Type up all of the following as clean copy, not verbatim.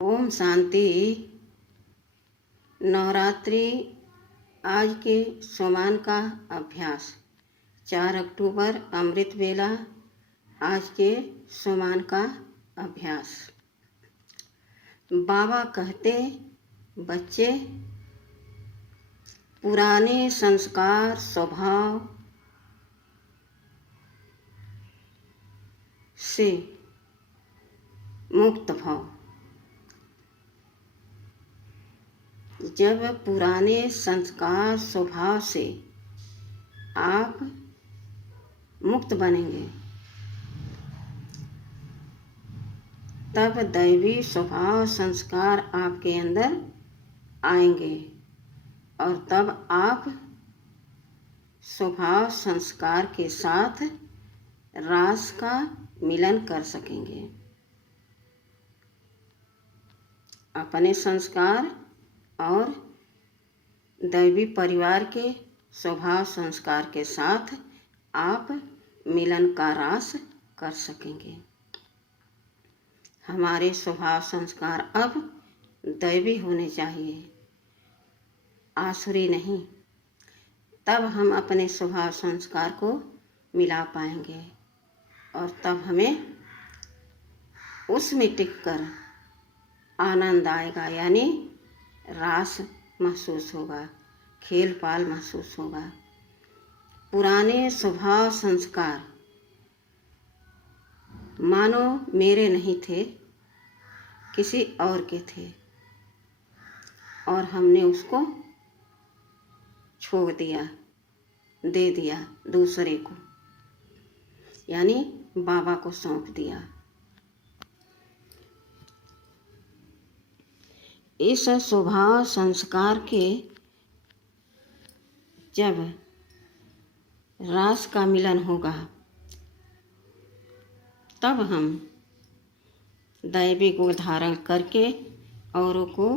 ओम शांति। नवरात्रि आज के सोमवार का अभ्यास 4 अक्टूबर अमृत वेला। आज के सोमवार का अभ्यास। बाबा कहते, बच्चे पुराने संस्कार स्वभाव से मुक्त भव। जब पुराने संस्कार स्वभाव से आप मुक्त बनेंगे तब दैवी स्वभाव संस्कार आपके अंदर आएंगे और तब आप स्वभाव संस्कार के साथ रास का मिलन कर सकेंगे। अपने संस्कार और दैवी परिवार के स्वभाव संस्कार के साथ आप मिलन का रास कर सकेंगे। हमारे स्वभाव संस्कार अब दैवी होने चाहिए, आसुरी नहीं। तब हम अपने स्वभाव संस्कार को मिला पाएंगे और तब हमें उसमें टिककर आनंद आएगा, यानी रास महसूस होगा, खेल पाल महसूस होगा। पुराने स्वभाव संस्कार मानो मेरे नहीं थे, किसी और के थे और हमने उसको छोड़ दिया, दे दिया दूसरे को, यानी बाबा को सौंप दिया। इस स्वभाव संस्कार के जब रास का मिलन होगा तब हम दैवी गुण धारण करके औरों को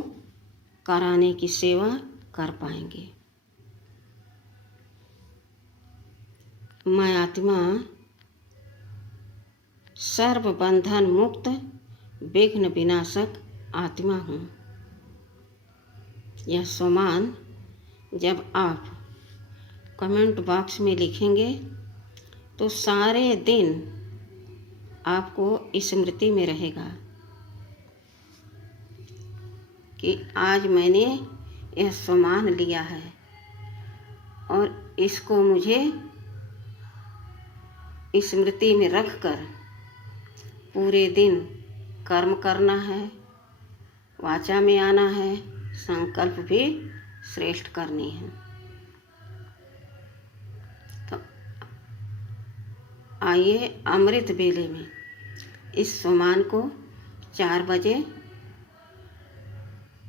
कराने की सेवा कर पाएंगे। मैं आत्मा सर्व बंधन मुक्त विघ्न विनाशक आत्मा हूँ। यह सोमवार जब आप कमेंट बॉक्स में लिखेंगे तो सारे दिन आपको स्मृति में रहेगा कि आज मैंने यह सोमवार लिया है और इसको मुझे स्मृति में रखकर पूरे दिन कर्म करना है, वाचा में आना है, संकल्प भी श्रेष्ठ करनी है। तो आइए अमृत वेले में इस सोमवार को 4 बजे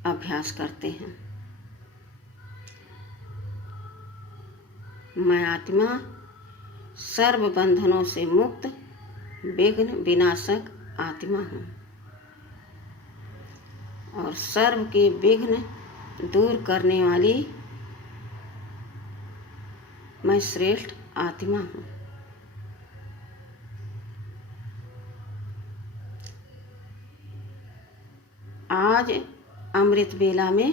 अभ्यास करते हैं। मैं आत्मा सर्व बंधनों से मुक्त विघ्न विनाशक आत्मा हूँ और सर्व के विघ्न दूर करने वाली मैं श्रेष्ठ आत्मा हूँ। आज अमृत वेला में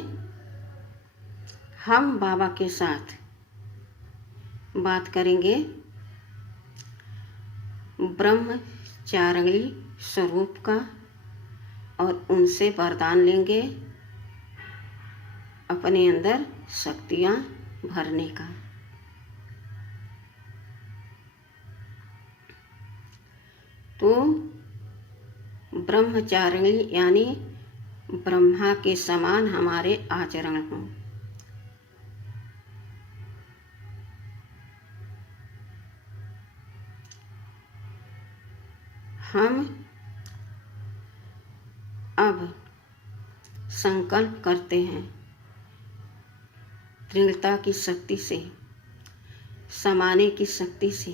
हम बाबा के साथ बात करेंगे ब्रह्मचारिणी स्वरूप का और उनसे वरदान लेंगे अपने अंदर शक्तियाँ भरने का। तो ब्रह्मचारिणी यानी ब्रह्मा के समान हमारे आचरण हों। हम अब संकल्प करते हैं दृढ़ता की शक्ति से, समाने की शक्ति से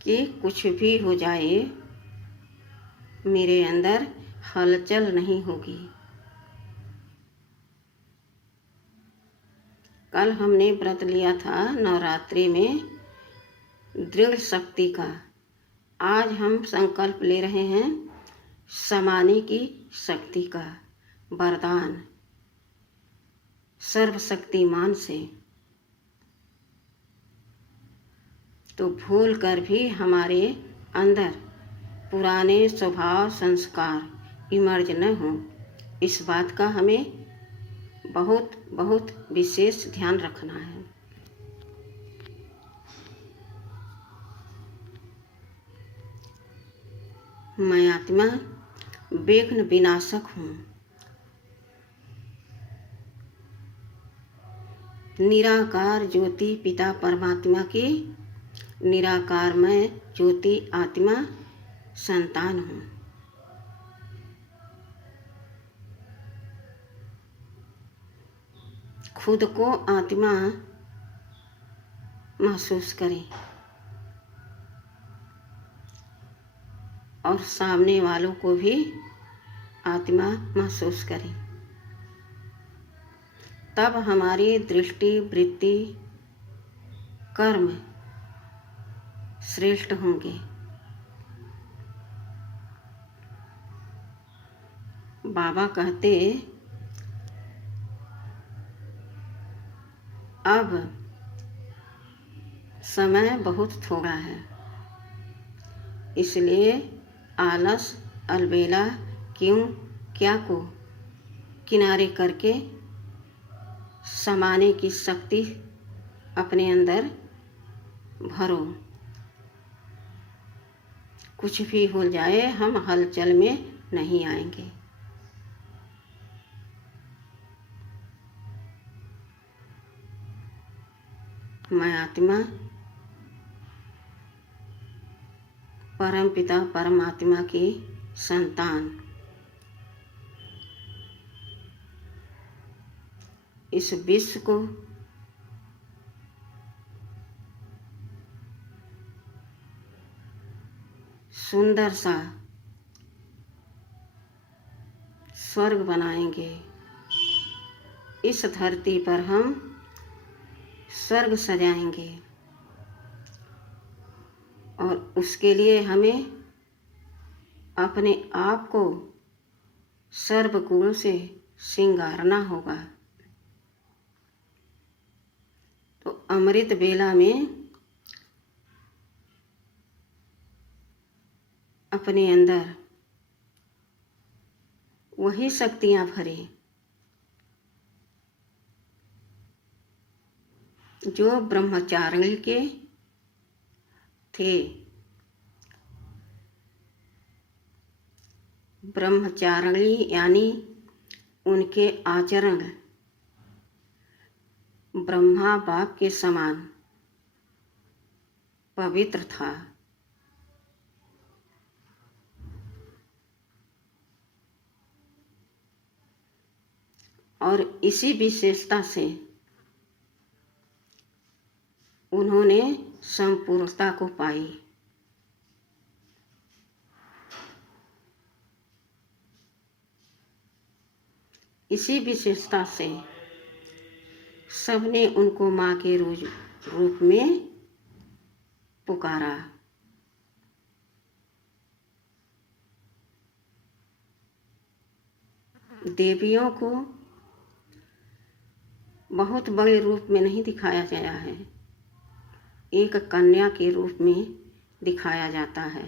कि कुछ भी हो जाए मेरे अंदर हलचल नहीं होगी। कल हमने व्रत लिया था नवरात्रि में दृढ़ शक्ति का। आज हम संकल्प ले रहे हैं समाने की शक्ति का वरदान सर्वशक्तिमान से। तो भूल कर भी हमारे अंदर पुराने स्वभाव संस्कार इमर्ज न हों, इस बात का हमें बहुत बहुत विशेष ध्यान रखना है। मैं आत्मा विघ्न विनाशक हूँ। निराकार ज्योति पिता परमात्मा की निराकार मैं ज्योति आत्मा संतान हूँ। खुद को आत्मा महसूस करें और सामने वालों को भी आत्मा महसूस करें। तब हमारी दृष्टि वृत्ति कर्म श्रेष्ठ होंगे। बाबा कहते अब समय बहुत थोड़ा है, इसलिए आलस अलबेला क्यों क्या को किनारे करके समाने की शक्ति अपने अंदर भरो। कुछ भी हो जाए हम हलचल में नहीं आएंगे। मैं आत्मा परम पिता परमात्मा की संतान इस विश्व को सुंदर सा स्वर्ग बनाएंगे। इस धरती पर हम स्वर्ग सजाएंगे और उसके लिए हमें अपने आप को सर्वगुण से श्रृंगारना होगा। तो अमृत बेला में अपने अंदर वही शक्तियां भरें जो ब्रह्मचारिणी के थे। ब्रह्मचारिणी यानी उनके आचरण ब्रह्मा बाप के समान पवित्र था। और इसी विशेषता से उन्होंने संपूर्णता को पाई। इसी विशेषता से सबने उनको माँ के रूप में पुकारा। देवियों को बहुत बड़े रूप में नहीं दिखाया गया है, एक कन्या के रूप में दिखाया जाता है।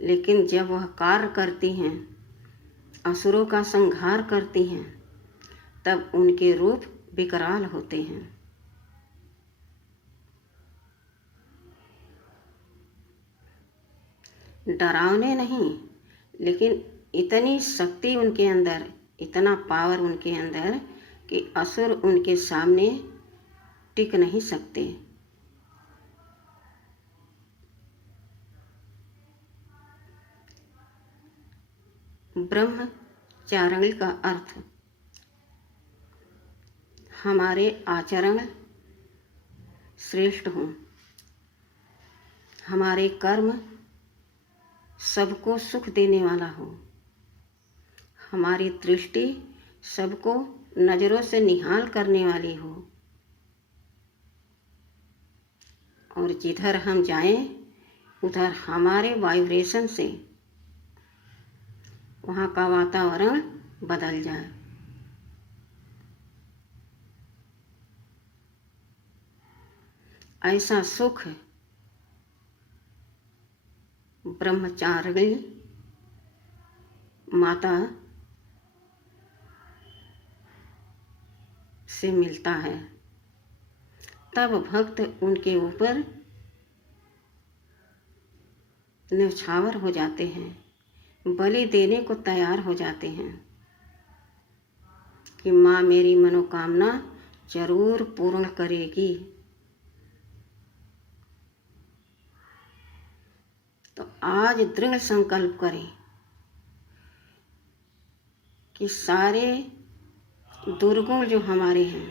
लेकिन जब वह कार्य करती हैं, असुरों का संहार करती हैं, तब उनके रूप विकराल होते हैं। डरावने नहीं, लेकिन इतनी शक्ति उनके अंदर, इतना पावर उनके अंदर कि असुर उनके सामने टिक नहीं सकते। ब्रह्मचारिणी का अर्थ हमारे आचरण श्रेष्ठ हों, हमारे कर्म सबको सुख देने वाला हो, हमारी दृष्टि सबको नजरों से निहाल करने वाली हो, और जिधर हम जाएं उधर हमारे वाइब्रेशन से वहाँ का वातावरण बदल जाए। ऐसा सुख ब्रह्मचारिणी माता से मिलता है। तब भक्त उनके ऊपर न्यौछावर हो जाते हैं, बलि देने को तैयार हो जाते हैं कि माँ मेरी मनोकामना जरूर पूर्ण करेगी। तो आज दृढ़ संकल्प करें कि सारे दुर्गुण जो हमारे हैं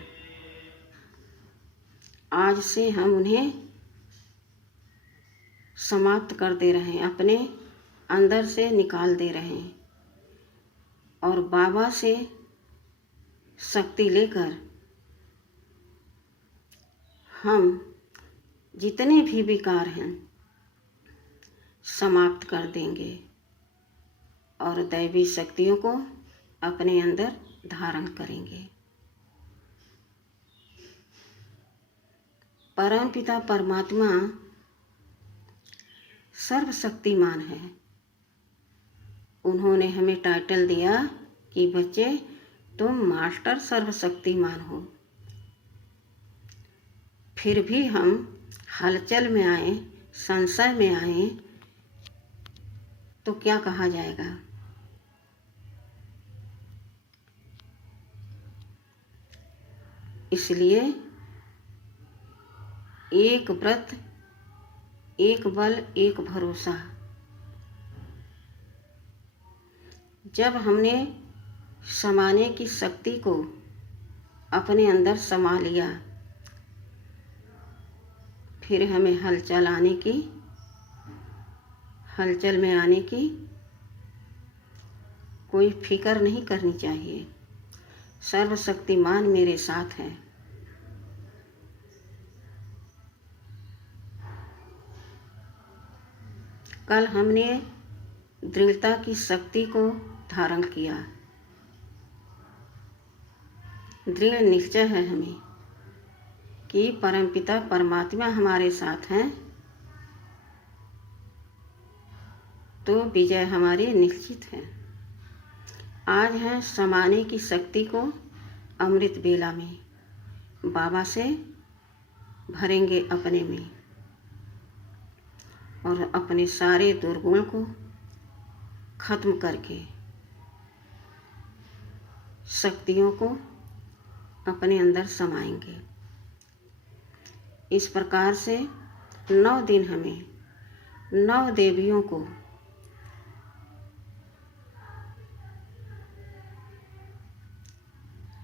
आज से हम उन्हें समाप्त कर दे रहे हैं, अपने अंदर से निकाल दे रहे हैं और बाबा से शक्ति लेकर हम जितने भी विकार हैं समाप्त कर देंगे और दैवी शक्तियों को अपने अंदर धारण करेंगे। परमपिता परमात्मा सर्वशक्तिमान है। उन्होंने हमें टाइटल दिया कि बच्चे तुम मास्टर सर्वशक्तिमान हो। फिर भी हम हलचल में आए, संशय में आए तो क्या कहा जाएगा? इसलिए एक व्रत, एक बल, एक भरोसा। जब हमने समाने की शक्ति को अपने अंदर समा लिया, फिर हमें हलचल में आने की कोई फिक्र नहीं करनी चाहिए। सर्वशक्तिमान मेरे साथ है। कल हमने दृढ़ता की शक्ति को धारण किया। दृढ़ निश्चय है हमें कि परमपिता परमात्मा हमारे साथ हैं, तो विजय हमारी निश्चित है। आज है समाने की शक्ति को अमृत बेला में बाबा से भरेंगे अपने में और अपने सारे दुर्गुण को खत्म करके शक्तियों को अपने अंदर समाएंगे। इस प्रकार से 9 दिन हमें 9 देवियों को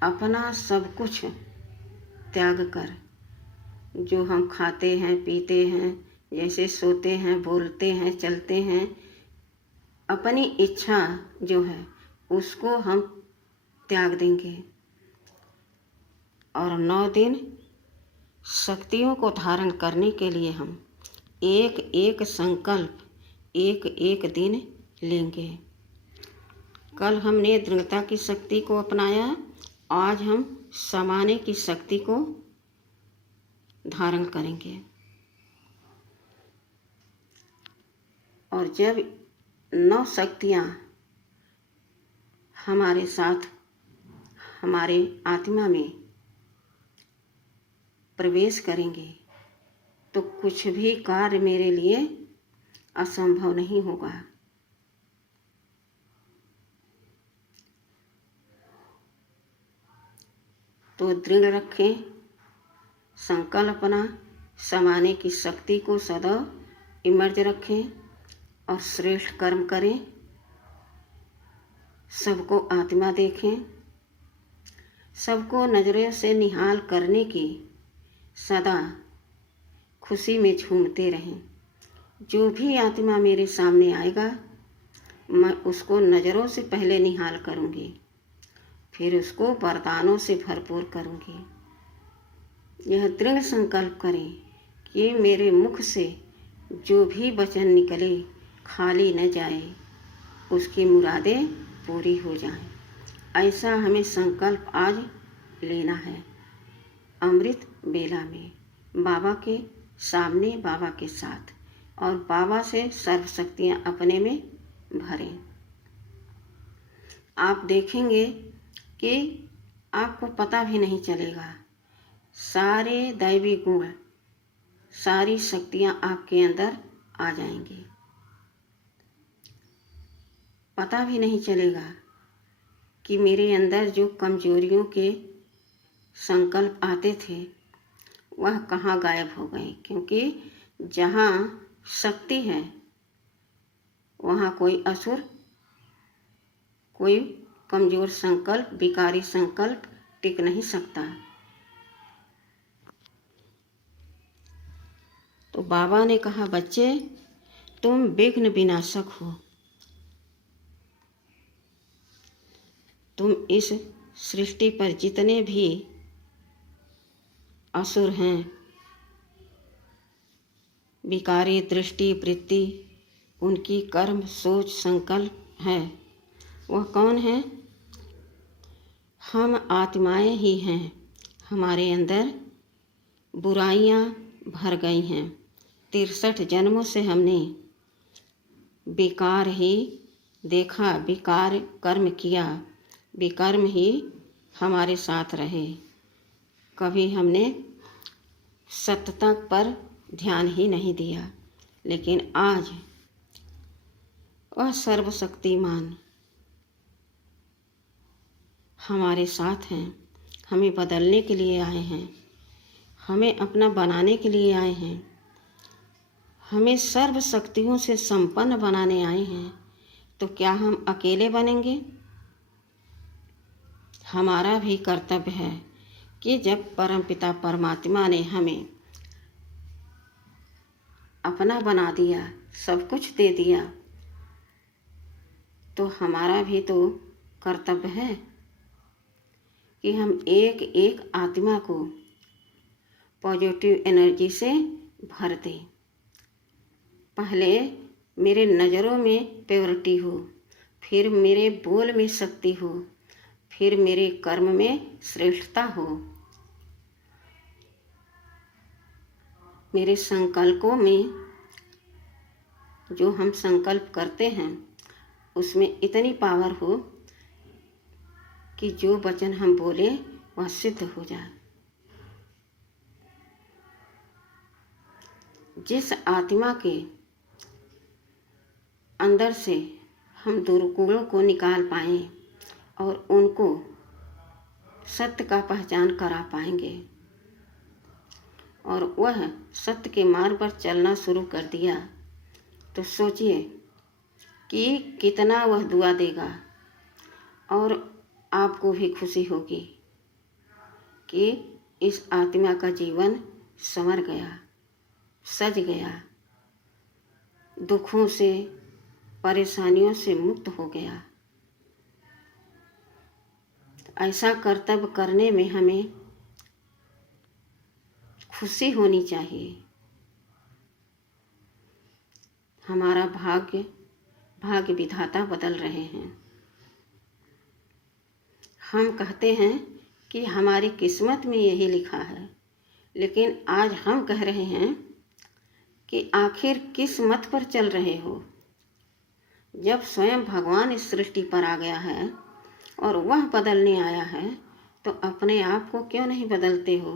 अपना सब कुछ त्याग कर, जो हम खाते हैं, पीते हैं, जैसे सोते हैं, बोलते हैं, चलते हैं, अपनी इच्छा जो है उसको हम त्याग देंगे और 9 दिन शक्तियों को धारण करने के लिए हम एक एक संकल्प, एक एक दिन लेंगे। कल हमने दृढ़ता की शक्ति को अपनाया, आज हम समाने की शक्ति को धारण करेंगे। और जब 9 शक्तियाँ हमारे साथ हमारे आत्मा में प्रवेश करेंगे तो कुछ भी कार्य मेरे लिए असंभव नहीं होगा। तो दृढ़ रखें संकल्प अपना, समाने की शक्ति को सदैव इमर्ज रखें और श्रेष्ठ कर्म करें। सबको आत्मा देखें, सबको नजरों से निहाल करने की सदा खुशी में झूमते रहें। जो भी आत्मा मेरे सामने आएगा मैं उसको नज़रों से पहले निहाल करूँगी, फिर उसको वरदानों से भरपूर करूँगी। यह दृढ़ संकल्प करें कि मेरे मुख से जो भी वचन निकले खाली न जाए, उसकी मुरादें पूरी हो जाएं। ऐसा हमें संकल्प आज लेना है। अमृत बेला में बाबा के सामने, बाबा के साथ, और बाबा से सर्व शक्तियाँ अपने में भरें। आप देखेंगे कि आपको पता भी नहीं चलेगा, सारे दैवी गुण, सारी शक्तियाँ आपके अंदर आ जाएंगी। पता भी नहीं चलेगा कि मेरे अंदर जो कमजोरियों के संकल्प आते थे वह कहाँ गायब हो गए, क्योंकि जहाँ शक्ति है वहाँ कोई असुर, कोई कमजोर संकल्प, विकारी संकल्प टिक नहीं सकता। तो बाबा ने कहा, बच्चे तुम विघ्न विनाशक हो। तुम इस सृष्टि पर जितने भी असुर हैं, विकारी दृष्टि वृत्ति, उनकी कर्म सोच संकल्प है, वह कौन है? हम आत्माएं ही हैं। हमारे अंदर बुराइयां भर गई हैं। 63 जन्मों से हमने विकार ही देखा, विकार कर्म किया, विकर्म ही हमारे साथ रहे। कभी हमने सत्यता पर ध्यान ही नहीं दिया। लेकिन आज वह सर्वशक्तिमान हमारे साथ हैं, हमें बदलने के लिए आए हैं, हमें अपना बनाने के लिए आए हैं, हमें सर्व शक्तियों से संपन्न बनाने आए हैं। तो क्या हम अकेले बनेंगे? हमारा भी कर्तव्य है कि जब परमपिता परमात्मा ने हमें अपना बना दिया, सब कुछ दे दिया, तो हमारा भी तो कर्तव्य है कि हम एक एक आत्मा को पॉजिटिव एनर्जी से भर दें। पहले मेरे नज़रों में प्योरिटी हो, फिर मेरे बोल में शक्ति हो, फिर मेरे कर्म में श्रेष्ठता हो, मेरे संकल्पों में जो हम संकल्प करते हैं उसमें इतनी पावर हो कि जो वचन हम बोले वह सिद्ध हो जाए। जिस आत्मा के अंदर से हम दुर्गुणों को निकाल पाएं और उनको सत्य का पहचान करा पाएंगे और वह सत्य के मार्ग पर चलना शुरू कर दिया, तो सोचिए कि कितना वह दुआ देगा और आपको भी खुशी होगी कि इस आत्मा का जीवन संवर गया, सज गया, दुखों से, परेशानियों से मुक्त हो गया। ऐसा कर्तव्य करने में हमें खुशी होनी चाहिए। हमारा भाग्य विधाता बदल रहे हैं। हम कहते हैं कि हमारी किस्मत में यही लिखा है, लेकिन आज हम कह रहे हैं कि आखिर किस मत पर चल रहे हो? जब स्वयं भगवान इस सृष्टि पर आ गया है और वह बदलने आया है, तो अपने आप को क्यों नहीं बदलते हो?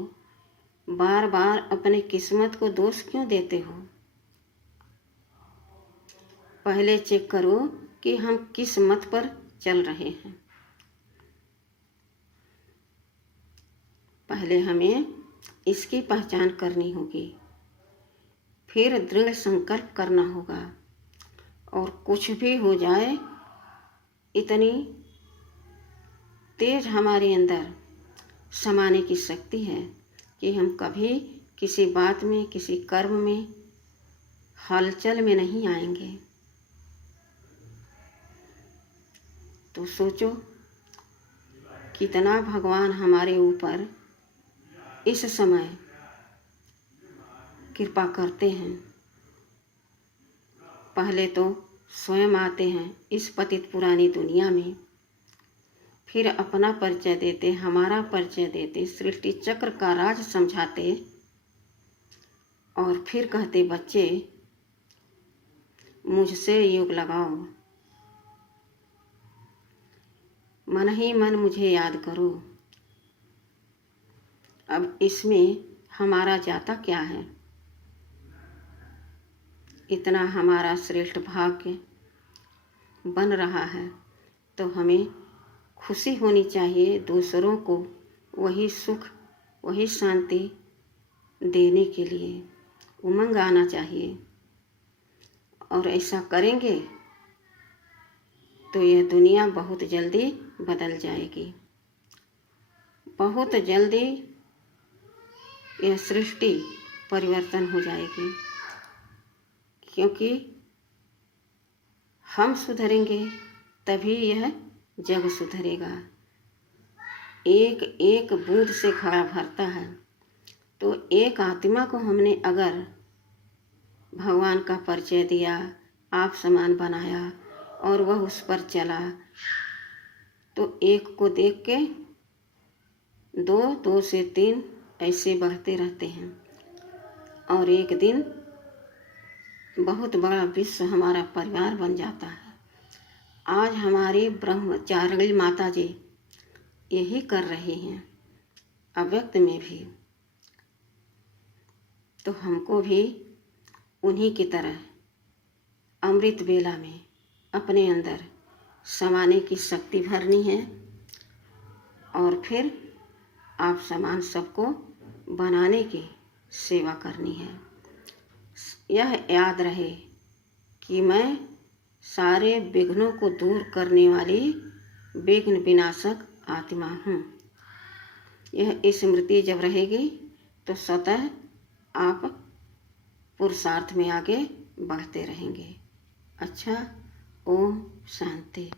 बार बार अपने किस्मत को दोष क्यों देते हो? पहले चेक करो कि हम किस मत पर चल रहे हैं। पहले हमें इसकी पहचान करनी होगी, फिर दृढ़ संकल्प करना होगा, और कुछ भी हो जाए, इतनी तेज हमारे अंदर समाने की शक्ति है कि हम कभी किसी बात में, किसी कर्म में, हलचल में नहीं आएंगे। तो सोचो कितना भगवान हमारे ऊपर इस समय कृपा करते हैं। पहले तो स्वयं आते हैं इस पतित पुरानी दुनिया में, फिर अपना परिचय देते, हमारा परिचय देते, सृष्टि चक्र का राज समझाते और फिर कहते बच्चे मुझसे योग लगाओ, मन ही मन मुझे याद करो। अब इसमें हमारा जाता क्या है? इतना हमारा श्रेष्ठ भाग्य बन रहा है तो हमें खुशी होनी चाहिए, दूसरों को वही सुख वही शांति देने के लिए उमंग आना चाहिए। और ऐसा करेंगे तो यह दुनिया बहुत जल्दी बदल जाएगी, बहुत जल्दी यह सृष्टि परिवर्तन हो जाएगी, क्योंकि हम सुधरेंगे तभी यह जग सुधरेगा। एक एक बूंद से घड़ा भरता है, तो एक आत्मा को हमने अगर भगवान का परिचय दिया, आप समान बनाया और वह उस पर चला, तो एक को देख के दो, दो से तीन ऐसे बढ़ते रहते हैं और एक दिन बहुत बड़ा विश्व हमारा परिवार बन जाता है। आज हमारी ब्रह्मचारिणी माता जी यही कर रही हैं, अव्यक्त में भी। तो हमको भी उन्हीं की तरह अमृत बेला में अपने अंदर समाने की शक्ति भरनी है और फिर आप समान सबको बनाने की सेवा करनी है। यह याद रहे कि मैं सारे विघ्नों को दूर करने वाली विघ्न विनाशक आत्मा हूँ। यह स्मृति जब रहेगी तो स्वतः आप पुरुषार्थ में आगे बढ़ते रहेंगे। अच्छा, ओम शांति।